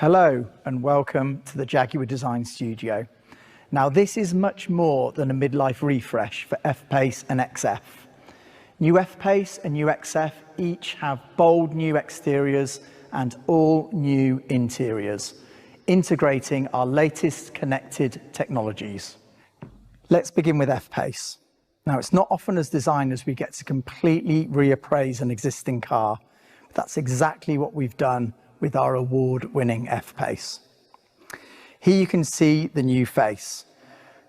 Hello and welcome to the Jaguar Design Studio. Now this is much more than a midlife refresh for F Pace and XF. New F Pace and new XF each have bold new exteriors and all new interiors, integrating our latest connected technologies. Let's begin with F Pace. Now it's not often as designers we get to completely reappraise an existing car, but that's exactly what we've done with our award-winning F Pace. Here you can see the new face,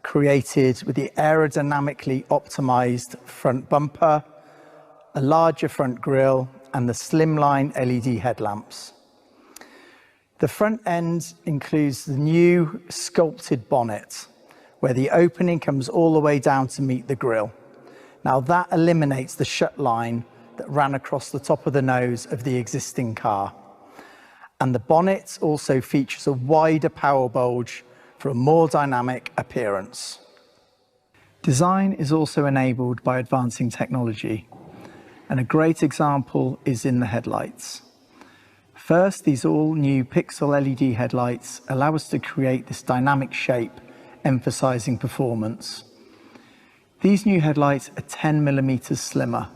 created with the aerodynamically optimized front bumper, a larger front grille, and the slimline LED headlamps. The front end includes the new sculpted bonnet, where the opening comes all the way down to meet the grille. Now that eliminates the shut line that ran across the top of the nose of the existing car. And the bonnet also features a wider power bulge for a more dynamic appearance. Design is also enabled by advancing technology, and a great example is in the headlights. First, these all new pixel LED headlights allow us to create this dynamic shape, emphasizing performance. These new headlights are 10mm slimmer.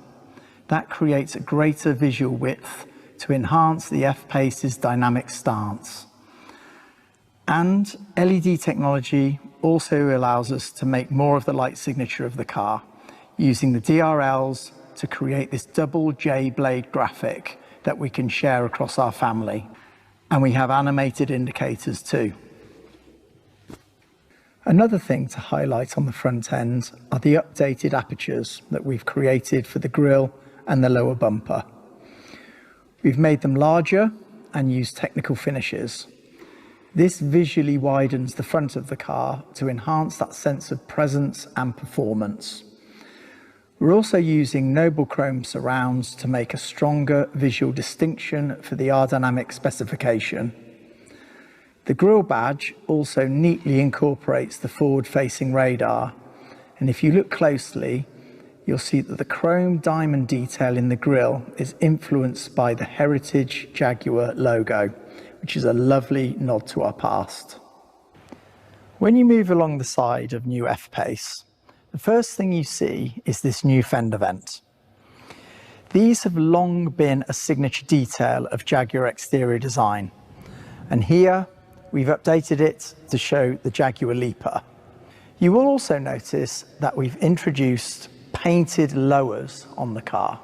That creates a greater visual width to enhance the F Pace's dynamic stance. And LED technology also allows us to make more of the light signature of the car, using the DRLs to create this double J blade graphic that we can share across our family. And we have animated indicators too. Another thing to highlight on the front end are the updated apertures that we've created for the grille and the lower bumper. We've made them larger and used technical finishes. This visually widens the front of the car to enhance that sense of presence and performance. We're also using noble chrome surrounds to make a stronger visual distinction for the aerodynamic specification. The grille badge also neatly incorporates the forward-facing radar, and if you look closely, you'll see that the chrome diamond detail in the grille is influenced by the heritage Jaguar logo, which is a lovely nod to our past. When you move along the side of new F Pace, the first thing you see is this new fender vent. These have long been a signature detail of Jaguar exterior design, and here we've updated it to show the Jaguar Leaper. You will also notice that we've introduced painted lowers on the car,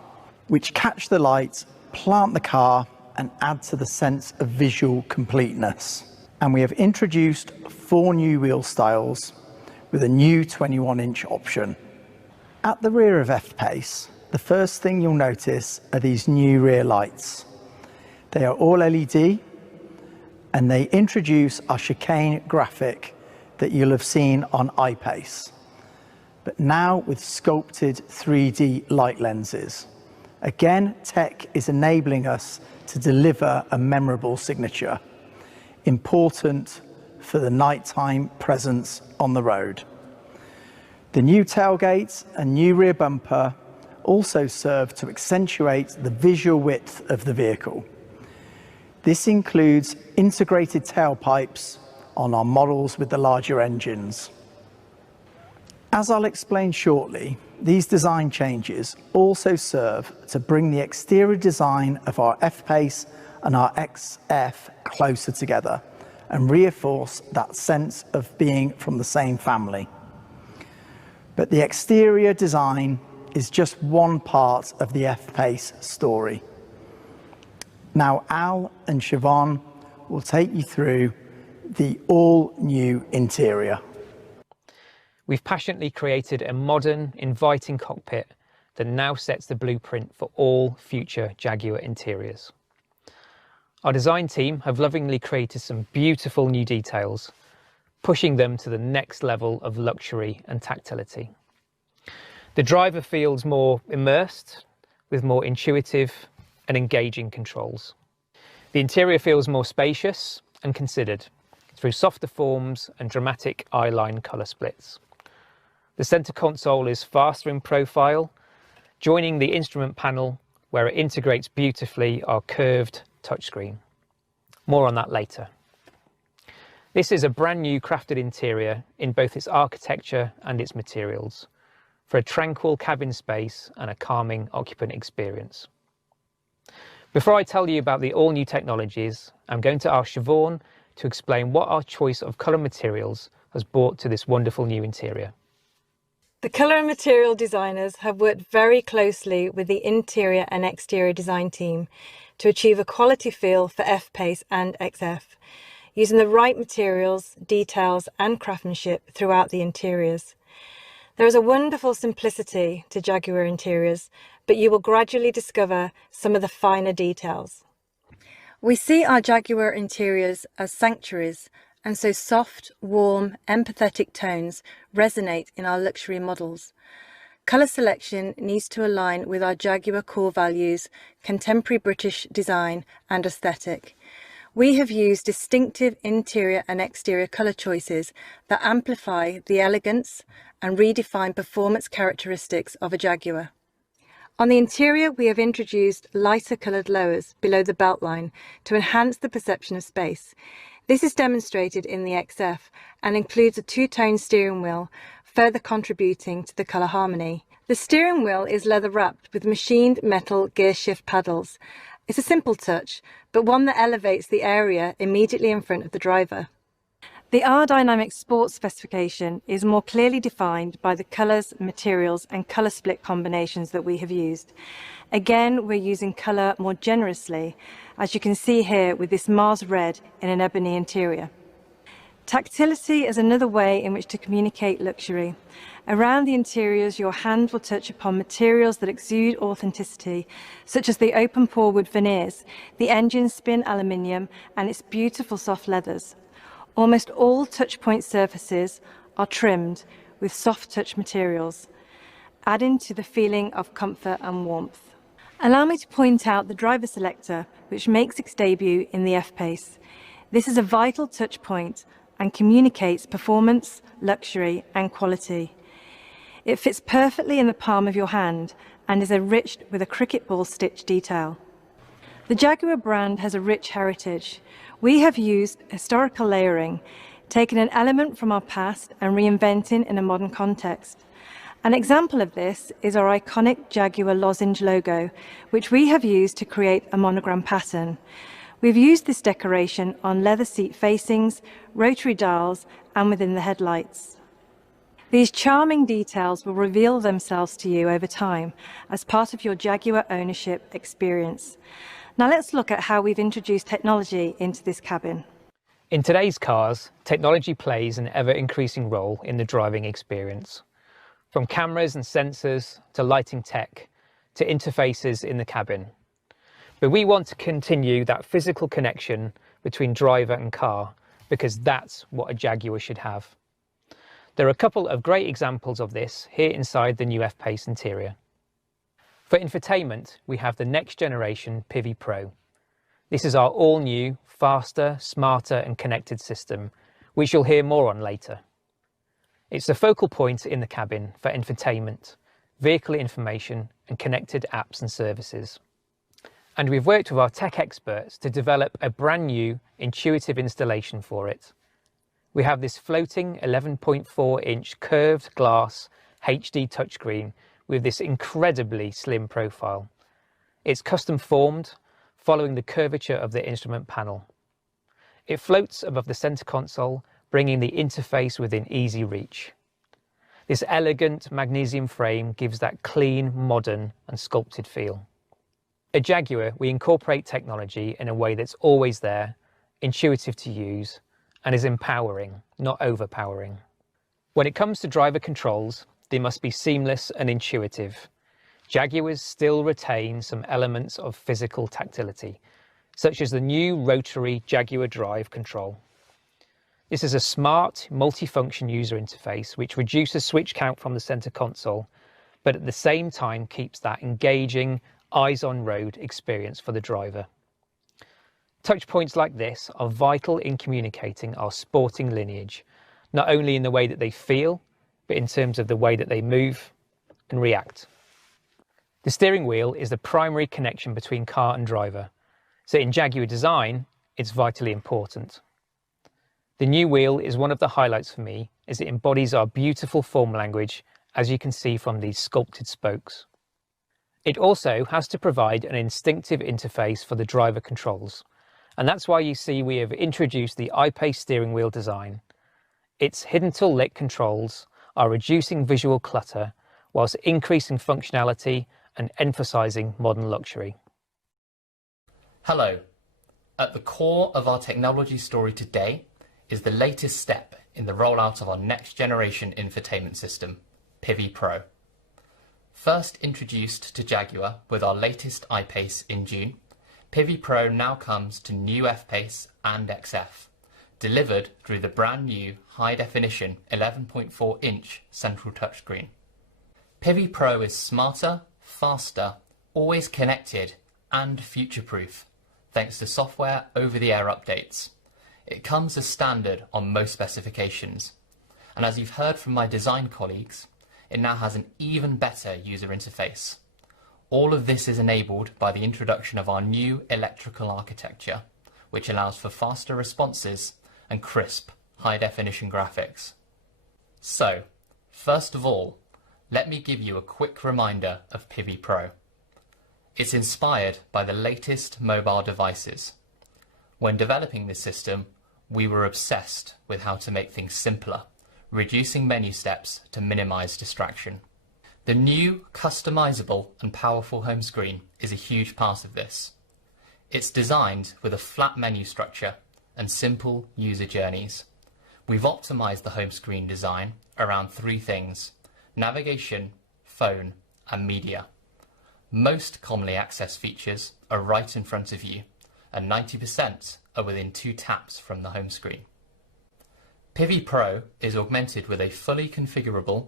which catch the light, plant the car, and add to the sense of visual completeness. And we have introduced 4 new wheel styles with a new 21-inch option. At the rear of F Pace, the first thing you'll notice are these new rear lights. They are all LED, and they introduce our chicane graphic that you'll have seen on I-Pace, but now with sculpted 3D light lenses. Again, tech is enabling us to deliver a memorable signature, important for the nighttime presence on the road. The new tailgate and new rear bumper also serve to accentuate the visual width of the vehicle. This includes integrated tailpipes on our models with the larger engines. As I'll explain shortly, these design changes also serve to bring the exterior design of our F Pace and our XF closer together and reinforce that sense of being from the same family. But the exterior design is just one part of the F Pace story. Now Al and Siobhan will take you through the all-new interior. We've passionately created a modern, inviting cockpit that now sets the blueprint for all future Jaguar interiors. Our design team have lovingly created some beautiful new details, pushing them to the next level of luxury and tactility. The driver feels more immersed, with more intuitive and engaging controls. The interior feels more spacious and considered, through softer forms and dramatic eye-line colour splits. The centre console is faster in profile, joining the instrument panel where it integrates beautifully our curved touchscreen. More on that later. This is a brand new crafted interior in both its architecture and its materials, for a tranquil cabin space and a calming occupant experience. Before I tell you about the all-new technologies, I'm going to ask Siobhan to explain what our choice of colour materials has brought to this wonderful new interior. The colour and material designers have worked very closely with the interior and exterior design team to achieve a quality feel for F Pace and XF, using the right materials, details and craftsmanship throughout the interiors. There is a wonderful simplicity to Jaguar interiors, but you will gradually discover some of the finer details. We see our Jaguar interiors as sanctuaries, and so soft, warm, empathetic tones resonate in our luxury models. Colour selection needs to align with our Jaguar core values, contemporary British design and aesthetic. We have used distinctive interior and exterior colour choices that amplify the elegance and redefine performance characteristics of a Jaguar. On the interior, we have introduced lighter coloured lowers below the beltline to enhance the perception of space. This is demonstrated in the XF and includes a two-tone steering wheel, further contributing to the colour harmony. The steering wheel is leather wrapped with machined metal gear shift paddles. It's a simple touch, but one that elevates the area immediately in front of the driver. The R-Dynamic Sport specification is more clearly defined by the colours, materials and colour split combinations that we have used. Again, we're using colour more generously, as you can see here with this Mars red in an ebony interior. Tactility is another way in which to communicate luxury. Around the interiors, your hand will touch upon materials that exude authenticity, such as the open pore wood veneers, the engine spin aluminium and its beautiful soft leathers. Almost all touchpoint surfaces are trimmed with soft touch materials, adding to the feeling of comfort and warmth. Allow me to point out the driver selector, which makes its debut in the F Pace. This is a vital touch point and communicates performance, luxury and quality. It fits perfectly in the palm of your hand and is enriched with a cricket ball stitch detail. The Jaguar brand has a rich heritage. We have used historical layering, taken an element from our past and reinventing in a modern context. An example of this is our iconic Jaguar lozenge logo, which we have used to create a monogram pattern. We've used this decoration on leather seat facings, rotary dials and within the headlights. These charming details will reveal themselves to you over time as part of your Jaguar ownership experience. Now let's look at how we've introduced technology into this cabin. In today's cars, technology plays an ever-increasing role in the driving experience. From cameras and sensors to lighting tech to interfaces in the cabin. But we want to continue that physical connection between driver and car because that's what a Jaguar should have. There are a couple of great examples of this here inside the new F Pace interior. For infotainment, we have the next generation Pivi Pro. This is our all-new, faster, smarter and connected system, which you'll hear more on later. It's the focal point in the cabin for infotainment, vehicle information and connected apps and services. And we've worked with our tech experts to develop a brand new, intuitive installation for it. We have this floating 11.4-inch curved glass HD touchscreen with this incredibly slim profile. It's custom formed, following the curvature of the instrument panel. It floats above the center console, bringing the interface within easy reach. This elegant magnesium frame gives that clean, modern and sculpted feel. At Jaguar, we incorporate technology in a way that's always there, intuitive to use, and is empowering, not overpowering. When it comes to driver controls, they must be seamless and intuitive. Jaguars still retain some elements of physical tactility, such as the new rotary Jaguar Drive control. This is a smart, multi-function user interface which reduces switch count from the center console, but at the same time keeps that engaging, eyes-on-road experience for the driver. Touch points like this are vital in communicating our sporting lineage, not only in the way that they feel, but in terms of the way that they move and react. The steering wheel is the primary connection between car and driver, so in Jaguar design, it's vitally important. The new wheel is one of the highlights for me as it embodies our beautiful form language, as you can see from these sculpted spokes. It also has to provide an instinctive interface for the driver controls, and that's why you see we have introduced the I-Pace steering wheel design. Its hidden till lit controls are reducing visual clutter whilst increasing functionality and emphasising modern luxury. Hello. At the core of our technology story today is the latest step in the rollout of our next generation infotainment system, Pivi Pro. First introduced to Jaguar with our latest I-Pace in June, Pivi Pro now comes to new F Pace and XF, delivered through the brand new high-definition 11.4-inch central touchscreen. Pivi Pro is smarter, faster, always connected and future-proof, thanks to software over-the-air updates. It comes as standard on most specifications, and as you've heard from my design colleagues, it now has an even better user interface. All of this is enabled by the introduction of our new electrical architecture, which allows for faster responses and crisp, high-definition graphics. So, first of all, let me give you a quick reminder of Pivi Pro. It's inspired by the latest mobile devices. When developing this system, we were obsessed with how to make things simpler, reducing menu steps to minimize distraction. The new, customizable and powerful home screen is a huge part of this. It's designed with a flat menu structure and simple user journeys. We've optimized the home screen design around three things: navigation, phone, and media. Most commonly accessed features are right in front of you, and 90% are within 2 taps from the home screen. Pivi Pro is augmented with a fully configurable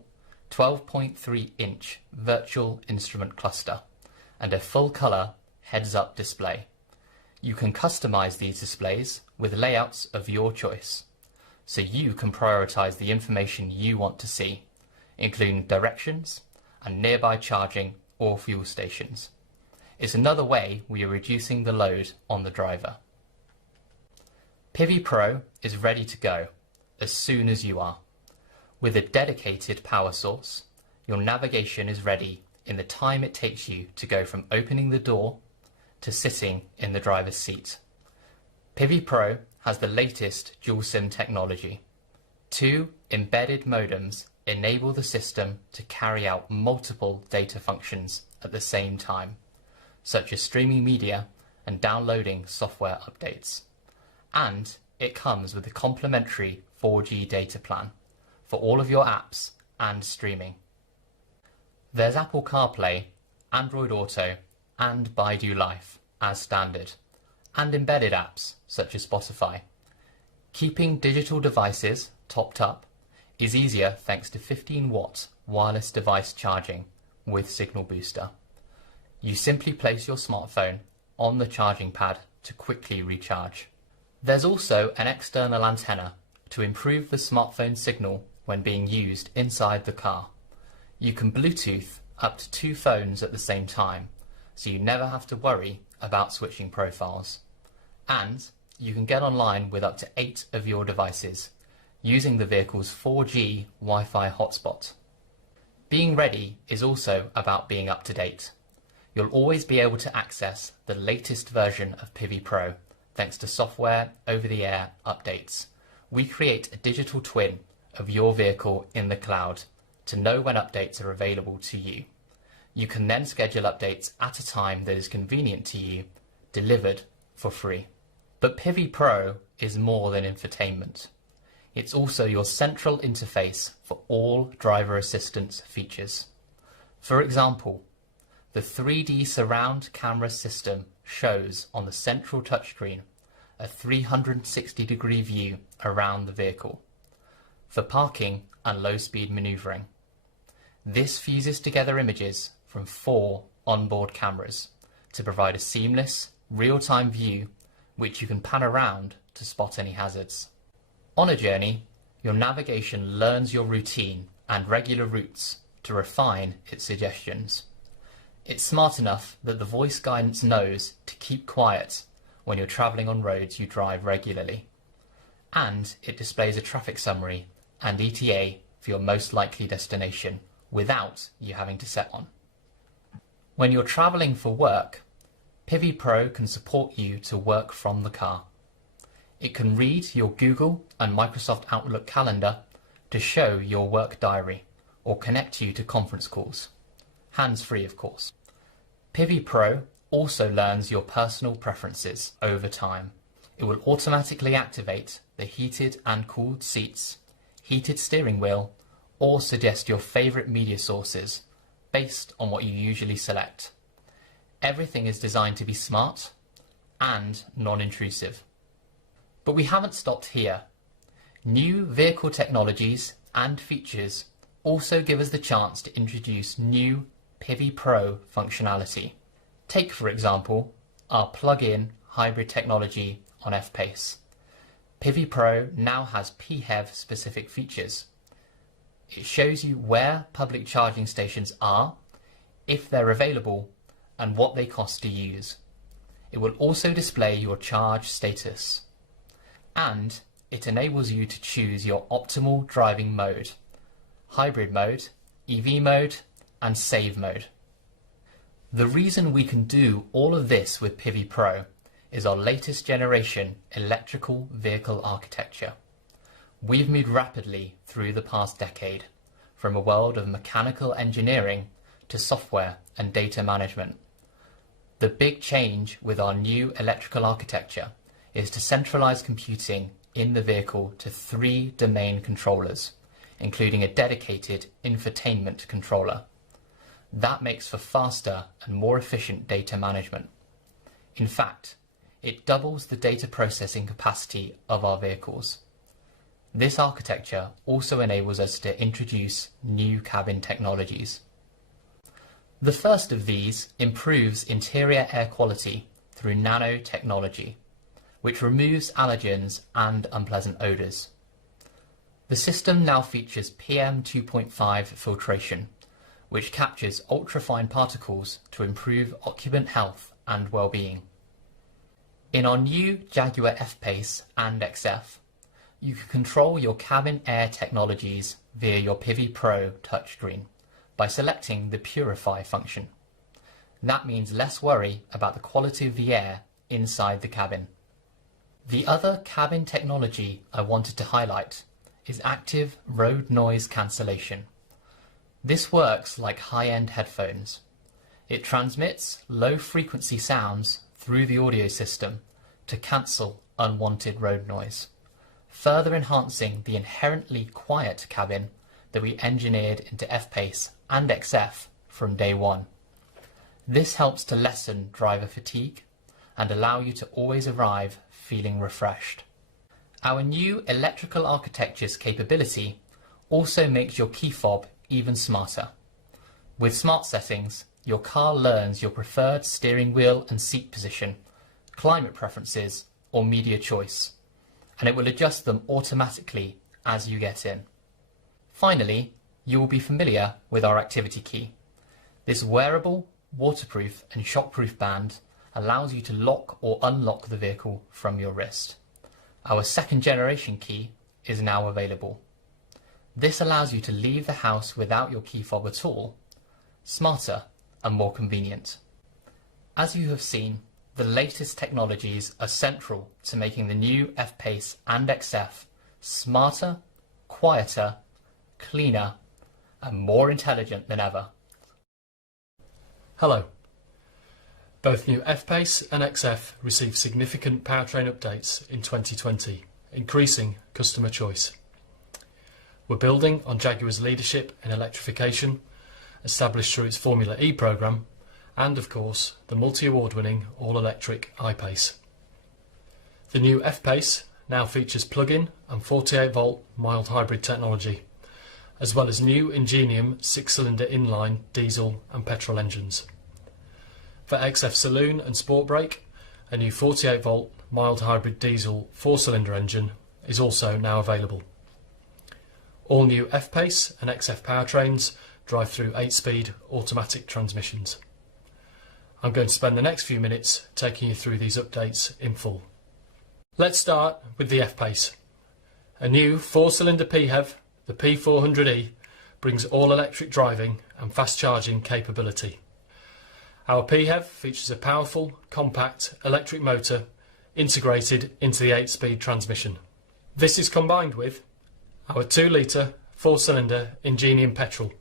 12.3-inch virtual instrument cluster and a full-colour heads-up display. You can customize these displays with layouts of your choice, so you can prioritize the information you want to see, including directions and nearby charging or fuel stations. It's another way we are reducing the load on the driver. Pivi Pro is ready to go as soon as you are. With a dedicated power source, your navigation is ready in the time it takes you to go from opening the door to sitting in the driver's seat. Pivi Pro has the latest dual SIM technology. 2 embedded modems enable the system to carry out multiple data functions at the same time, such as streaming media and downloading software updates. And it comes with a complimentary 4G data plan for all of your apps and streaming. There's Apple CarPlay, Android Auto, and Baidu Life as standard, and embedded apps such as Spotify. Keeping digital devices topped up is easier thanks to 15-watt wireless device charging with Signal Booster. You simply place your smartphone on the charging pad to quickly recharge. There's also an external antenna to improve the smartphone signal when being used inside the car. You can Bluetooth up to 2 phones at the same time, so you never have to worry about switching profiles. And you can get online with up to 8 of your devices, using the vehicle's 4G Wi-Fi hotspot. Being ready is also about being up to date. You'll always be able to access the latest version of Pivi Pro thanks to software over-the-air updates. We create a digital twin of your vehicle in the cloud to know when updates are available to you. You can then schedule updates at a time that is convenient to you, delivered for free. But Pivi Pro is more than infotainment. It's also your central interface for all driver assistance features. For example, the 3D surround camera system shows on the central touchscreen a 360-degree view around the vehicle for parking and low-speed maneuvering. This fuses together images from 4 onboard cameras to provide a seamless, real-time view which you can pan around to spot any hazards. On a journey, your navigation learns your routine and regular routes to refine its suggestions. It's smart enough that the voice guidance knows to keep quiet when you're travelling on roads you drive regularly. and it displays a traffic summary and ETA for your most likely destination without you having to set one. When you're travelling for work, Pivi Pro can support you to work from the car. It can read your Google and Microsoft Outlook calendar to show your work diary or connect you to conference calls. Hands-free, of course. Pivi Pro also learns your personal preferences over time. It will automatically activate the heated and cooled seats, heated steering wheel, or suggest your favourite media sources based on what you usually select. Everything is designed to be smart and non-intrusive. But we haven't stopped here. New vehicle technologies and features also give us the chance to introduce new Pivi Pro functionality. Take, for example, our plug-in hybrid technology on F Pace. Pivi Pro now has PHEV specific features. It shows you where public charging stations are, if they're available, and what they cost to use. It will also display your charge status. And it enables you to choose your optimal driving mode: hybrid mode, EV mode, and save mode. The reason we can do all of this with Pivi Pro is our latest generation electrical vehicle architecture. We've moved rapidly through the past decade, from a world of mechanical engineering to software and data management. The big change with our new electrical architecture is to centralize computing in the vehicle to 3 domain controllers, including a dedicated infotainment controller. That makes for faster and more efficient data management. In fact, it doubles the data processing capacity of our vehicles. This architecture also enables us to introduce new cabin technologies. The first of these improves interior air quality through nanotechnology, which removes allergens and unpleasant odours. The system now features PM2.5 filtration, which captures ultrafine particles to improve occupant health and well-being. In our new Jaguar F Pace and XF, you can control your cabin air technologies via your Pivi Pro touchscreen by selecting the Purify function. That means less worry about the quality of the air inside the cabin. The other cabin technology I wanted to highlight is active road noise cancellation. This works like high-end headphones. It transmits low-frequency sounds through the audio system to cancel unwanted road noise, further enhancing the inherently quiet cabin that we engineered into F Pace and XF from day one. This helps to lessen driver fatigue and allow you to always arrive feeling refreshed. Our new electrical architecture's capability also makes your key fob even smarter. With smart settings, your car learns your preferred steering wheel and seat position, climate preferences, or media choice, and it will adjust them automatically as you get in. Finally, you will be familiar with our activity key. This wearable, waterproof and shockproof band allows you to lock or unlock the vehicle from your wrist. Our second generation key is now available. This allows you to leave the house without your key fob at all, smarter and more convenient. As you have seen, the latest technologies are central to making the new F Pace and XF smarter, quieter, cleaner and more intelligent than ever. Hello. Both new F Pace and XF received significant powertrain updates in 2020, increasing customer choice. We're building on Jaguar's leadership in electrification, established through its Formula E programme, and of course the multi-award-winning all-electric I-Pace. The new F Pace now features plug-in and 48-volt mild hybrid technology, as well as new Ingenium 6-cylinder inline diesel and petrol engines. For XF Saloon and Sport Brake, a new 48-volt mild hybrid diesel 4-cylinder engine is also now available. All new F Pace and XF powertrains drive through 8-speed automatic transmissions. I'm going to spend the next few minutes taking you through these updates in full. Let's start with the F Pace, A new 4-cylinder PHEV, the P400e, brings all-electric driving and fast charging capability. Our PHEV features a powerful, compact electric motor integrated into the 8-speed transmission. This is combined with our 2-litre 4-cylinder Ingenium petrol,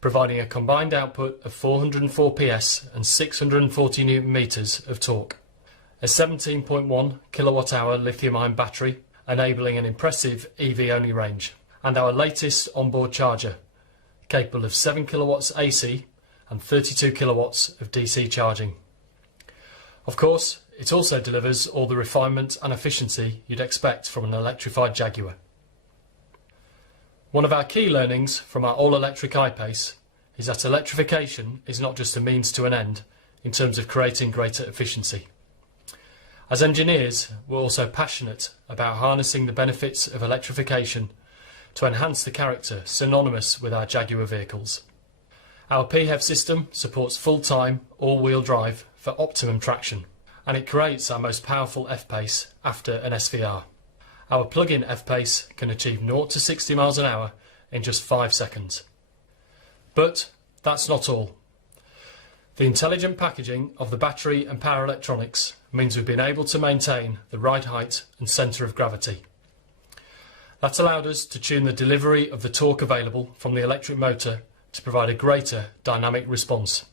providing a combined output of 404 PS and 640 Newton meters of torque. A 17.1 kilowatt-hour lithium-ion battery, enabling an impressive EV-only range. And our latest onboard charger, capable of 7 kilowatts AC and 32 kilowatts of DC charging. Of course, it also delivers all the refinement and efficiency you'd expect from an electrified Jaguar. One of our key learnings from our all-electric I-Pace is that electrification is not just a means to an end in terms of creating greater efficiency. As engineers, we're also passionate about harnessing the benefits of electrification to enhance the character synonymous with our Jaguar vehicles. Our PHEV system supports full-time all-wheel drive for optimum traction, and it creates our most powerful F-Pace after an SVR. Our plug-in F-Pace can achieve 0 to 60 miles an hour in just 5 seconds. But that's not all. The intelligent packaging of the battery and power electronics means we've been able to maintain the right height and centre of gravity. That's allowed us to tune the delivery of the torque available from the electric motor to provide a greater dynamic response.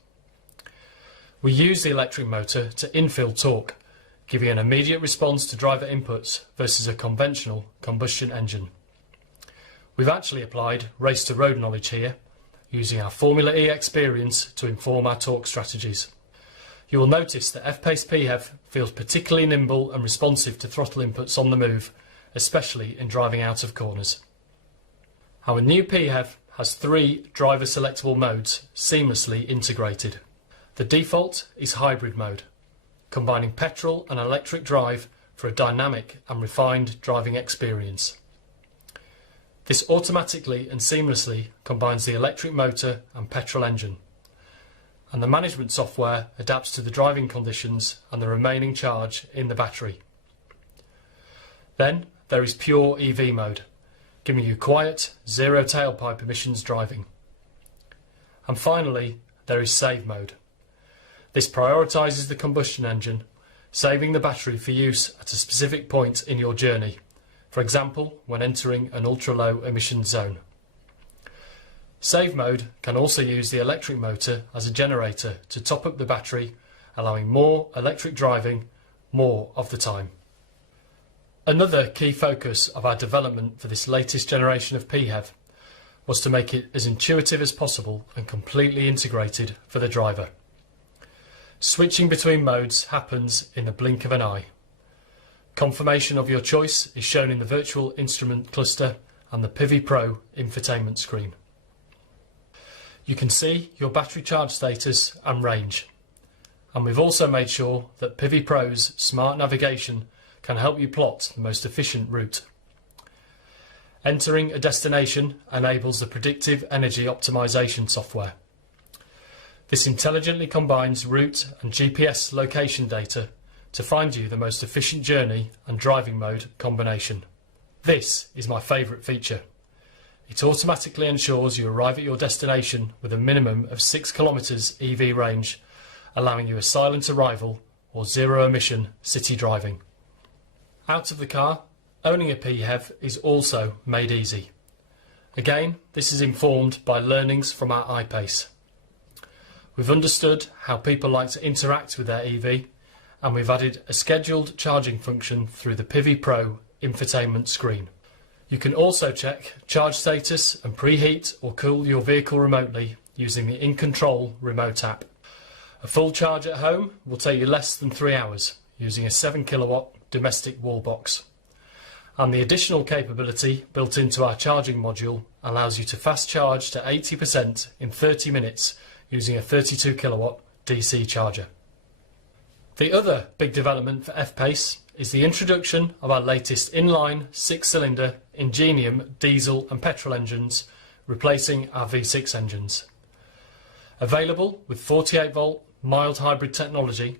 We use the electric motor to infill torque, giving an immediate response to driver inputs versus a conventional combustion engine. We've actually applied race-to-road knowledge here, using our Formula E experience to inform our torque strategies. You will notice that F-Pace PHEV feels particularly nimble and responsive to throttle inputs on the move, especially in driving out of corners. Our new PHEV has 3 driver-selectable modes seamlessly integrated. The default is hybrid mode, combining petrol and electric drive for a dynamic and refined driving experience. This automatically and seamlessly combines the electric motor and petrol engine, and the management software adapts to the driving conditions and the remaining charge in the battery. Then there is pure EV mode, giving you quiet, zero tailpipe emissions driving. And finally, there is save mode. This prioritises the combustion engine, saving the battery for use at a specific point in your journey, for example, when entering an ultra-low emission zone. Save mode can also use the electric motor as a generator to top up the battery, allowing more electric driving more of the time. Another key focus of our development for this latest generation of PHEV was to make it as intuitive as possible and completely integrated for the driver. Switching between modes happens in the blink of an eye. Confirmation of your choice is shown in the virtual instrument cluster and the Pivi Pro infotainment screen. You can see your battery charge status and range, and we've also made sure that Pivi Pro's smart navigation can help you plot the most efficient route. Entering a destination enables the predictive energy optimization software. This intelligently combines route and GPS location data to find you the most efficient journey and driving mode combination. This is my favourite feature. It automatically ensures you arrive at your destination with a minimum of 6 kilometres EV range, allowing you a silent arrival or zero emission city driving. Out of the car, owning a PHEV is also made easy. Again, this is informed by learnings from our I-Pace. We've understood how people like to interact with their EV, and we've added a scheduled charging function through the Pivi Pro infotainment screen. You can also check charge status and preheat or cool your vehicle remotely using the In Control remote app. A full charge at home will take you less than 3 hours using a 7 kilowatt domestic wall box. And the additional capability built into our charging module allows you to fast charge to 80% in 30 minutes using a 32 kilowatt DC charger. The other big development for F-Pace is the introduction of our latest inline 6-cylinder Ingenium diesel and petrol engines, replacing our V6 engines. Available with 48-volt mild hybrid technology,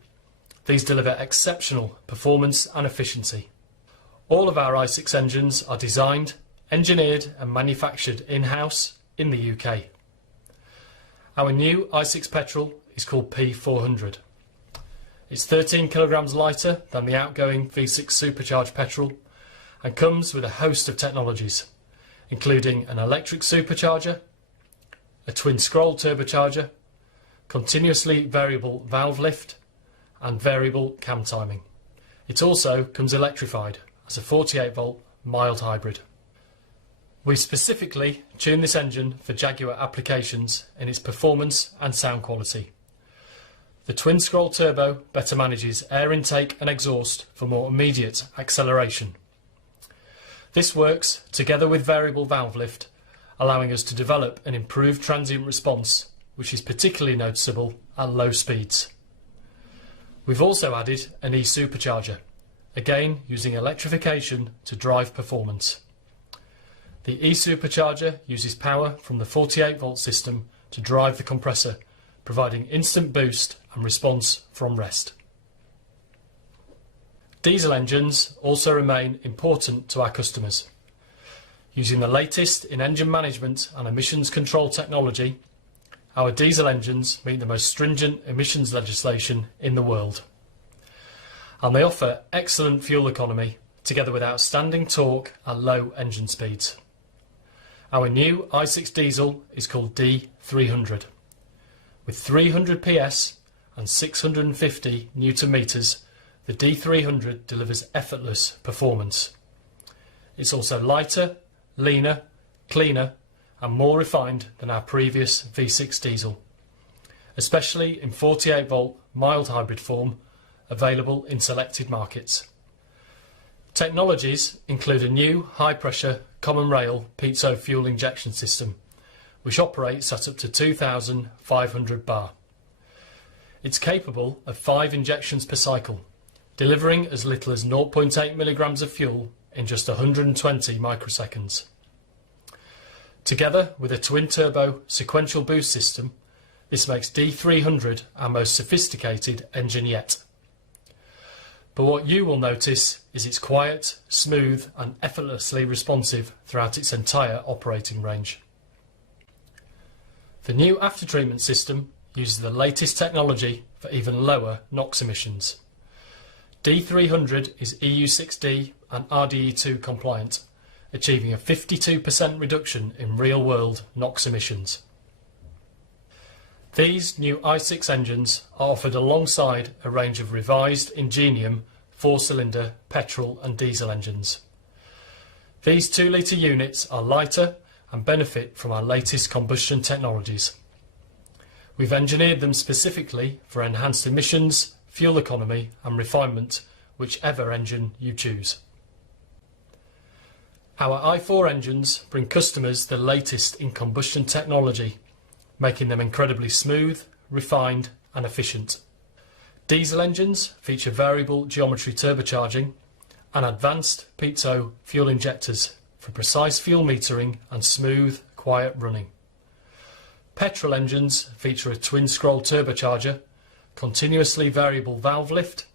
these deliver exceptional performance and efficiency. All of our i6 engines are designed, engineered and manufactured in-house in the UK. Our new i6 petrol is called P400. It's 13 kilograms lighter than the outgoing V6 supercharged petrol and comes with a host of technologies, including an electric supercharger, a twin scroll turbocharger, continuously variable valve lift and variable cam timing. It also comes electrified as a 48 volt mild hybrid. We specifically tuned this engine for Jaguar applications in its performance and sound quality. The twin scroll turbo better manages air intake and exhaust for more immediate acceleration. This works together with variable valve lift, allowing us to develop an improved transient response, which is particularly noticeable at low speeds. We've also added an e-supercharger, again using electrification to drive performance. The e-supercharger uses power from the 48 volt system to drive the compressor, providing instant boost and response from rest. Diesel engines also remain important to our customers. Using the latest in engine management and emissions control technology, our diesel engines meet the most stringent emissions legislation in the world. And they offer excellent fuel economy together with outstanding torque at low engine speeds. Our new i6 diesel is called D300. With 300 PS and 650 Newton meters, the D300 delivers effortless performance. It's also lighter, leaner, cleaner and more refined than our previous V6 diesel, especially in 48 volt mild hybrid form available in selected markets. Technologies include a new high pressure common rail piezo fuel injection system which operates at up to 2,500 bar. It's capable of 5 injections per cycle, delivering as little as 0.8 milligrams of fuel in just 120 microseconds. Together with a twin-turbo sequential boost system, this makes D300 our most sophisticated engine yet. But what you will notice is it's quiet, smooth and effortlessly responsive throughout its entire operating range. The new aftertreatment system uses the latest technology for even lower NOx emissions. D300 is EU6D and RDE2 compliant, achieving a 52% reduction in real-world NOx emissions. These new i6 engines are offered alongside a range of revised Ingenium 4-cylinder petrol and diesel engines. These 2-litre units are lighter and benefit from our latest combustion technologies. We've engineered them specifically for enhanced emissions, fuel economy and refinement, whichever engine you choose. Our i4 engines bring customers the latest in combustion technology, making them incredibly smooth, refined and efficient. Diesel engines feature variable geometry turbocharging and advanced piezo fuel injectors for precise fuel metering and smooth, quiet running. Petrol engines feature a twin scroll turbocharger, continuously variable valve lift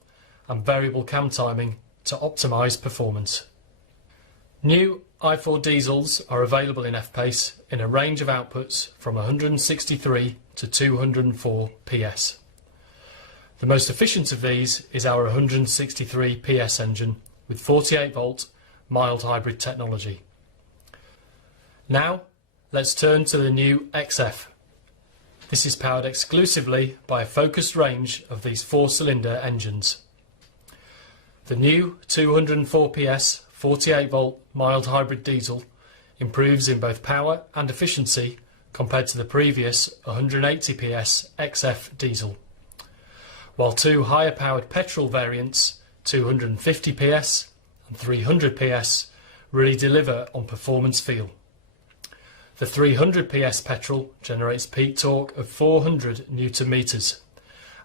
and variable cam timing to optimise performance. New i4 diesels are available in F Pace in a range of outputs from 163 to 204 PS. The most efficient of these is our 163 PS engine with 48 volt mild hybrid technology. Now let's turn to the new XF. This is powered exclusively by a focused range of these 4-cylinder engines. The new 204 PS 48 volt mild hybrid diesel improves in both power and efficiency compared to the previous 180 PS XF diesel, while 2 higher powered petrol variants, 250 PS and 300 PS, really deliver on performance feel. The 300 PS petrol generates peak torque of 400 Newton meters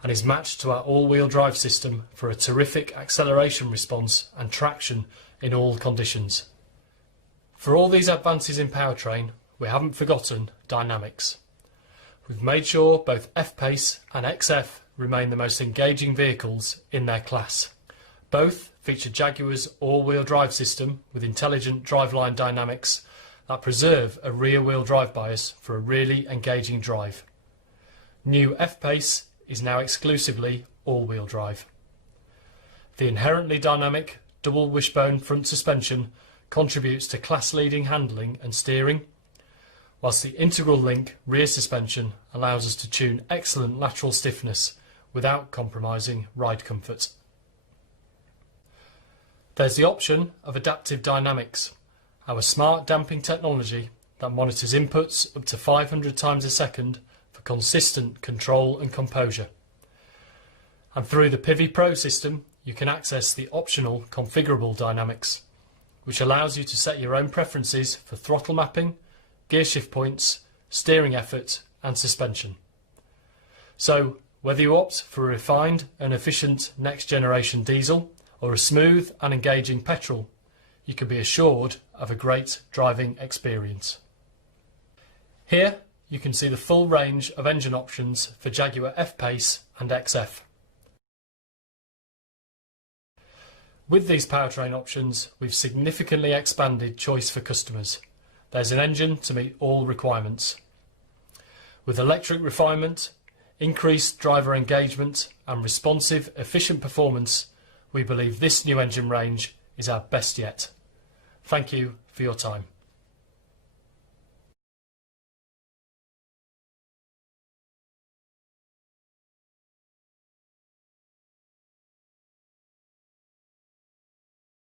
and is matched to our all-wheel drive system for a terrific acceleration response and traction in all conditions. For all these advances in powertrain, we haven't forgotten dynamics. We've made sure both F Pace and XF remain the most engaging vehicles in their class. Both feature Jaguar's all-wheel drive system with intelligent driveline dynamics that preserve a rear-wheel drive bias for a really engaging drive. New F Pace is now exclusively all-wheel drive. The inherently dynamic double wishbone front suspension contributes to class-leading handling and steering, whilst the integral link rear suspension allows us to tune excellent lateral stiffness without compromising ride comfort. There's the option of adaptive dynamics, our smart damping technology that monitors inputs up to 500 times a second for consistent control and composure. And through the Pivi Pro system, you can access the optional configurable dynamics, which allows you to set your own preferences for throttle mapping, gear shift points, steering effort and suspension. So whether you opt for a refined and efficient next generation diesel or a smooth and engaging petrol, you can be assured of a great driving experience. Here you can see the full range of engine options for Jaguar F Pace and XF. With these powertrain options, we've significantly expanded choice for customers. There's an engine to meet all requirements. With electric refinement, increased driver engagement and responsive, efficient performance, we believe this new engine range is our best yet. Thank you for your time.